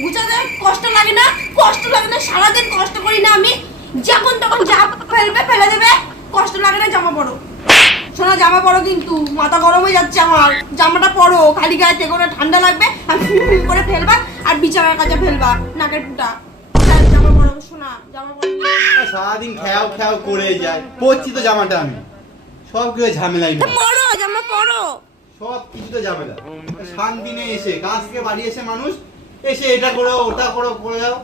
গুছাতে কষ্ট লাগে না? কষ্ট লাগে না? সারাদিন কষ্ট করি না আমি? যখন তখন যা ফেলবে ফেলে দেবে, কষ্ট লাগে না? জামা পরো শোনা, জামা পরো, কিন্তু মাথা গরম হয়ে যাচ্ছে আমার। জামাটা পরো, খালি গায়ে থেকে ওটা ঠান্ডা লাগবে আর ফিল করে ফেলবা আর বিছানার কাছে ফেলবা নাকের ফুটা। জামা পরো শোনা, জামা পরো। সারাদিন খেয়াও খেয়াও করে যায়, পরছি তো জামাটা আমি, সব কিছু ঝামেলাই না, পরো জামা পরো। সব কিছুতে ঝামেলা। শান্তি নেই, এসে কাজ থেকে বাড়ি এসে মানুষ এসে এটা করো ওটা করো করে যাও,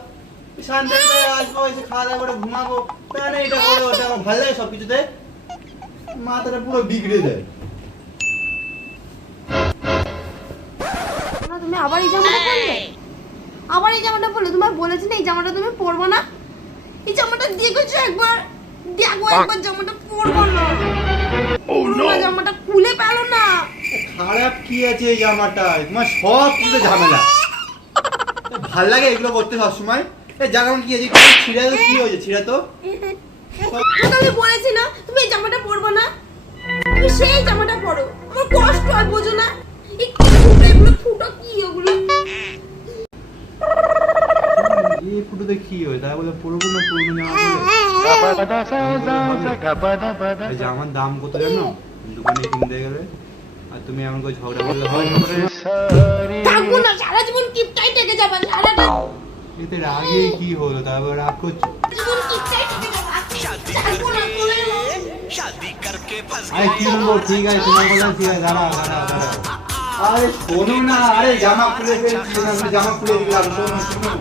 শান্তি করে আসবো, এসে খাওয়া দাওয়া করে ঘুমাবো, তাহলে এটা করে ওটা আমার ভালো লাগে, সব কিছুতে মাথাটা পুরো বিগড়ে দেয়। তুমি আবার এই জামাটা পরলে? আবার এই জামাটা পরলে? তোমার বলেছি না এই জামাটা তুমি পরবো না? এই জামাটা দেখেছো একবার? দেখো একবার, জামাটা পরবো না। জামাটা খুলে পেলো না। খারাপ কি আছে এই জামাটা? তোমার সব কিছুতে ঝামেলা, ভাল লাগে এগুলো করতে সবসময়। জামা কি আছে, ছিঁড়া তো কি হয়েছে, ছিঁড়া তো। আমি বলেছি না তুমি এই জামাটা পরবো না, তুমি সেই জামাটা পরো। আমার কষ্ট আর বোঝো না? এই এগুলো ফুটো কি ওগুলো? এই ফুটোতে কি হয় তাই বলে পুরো পুরো পুরো জামার দাম কত জানো দোকানে কিনতে গেলে? আর তুমি এমন করে ঝগড়া করলে হয়? থাকবো না, সারা জীবন টিপটাই থেকে যাবে। সারাটা এতে রাগে কি হলো, তারপর রাগ করছো? জীবন টিপটাই থেকে যাবে। থাকবো না, চলে যাবো। আরে কি বলবো, ঠিক আছে তোমার কথা ঠিক আছে, দাঁড়াও দাঁড়াও দাঁড়াও। আরে শোনো না, আরে জামা খুলে ফেলছি না, জামা খুলে দিলাম, শোনো শোনো।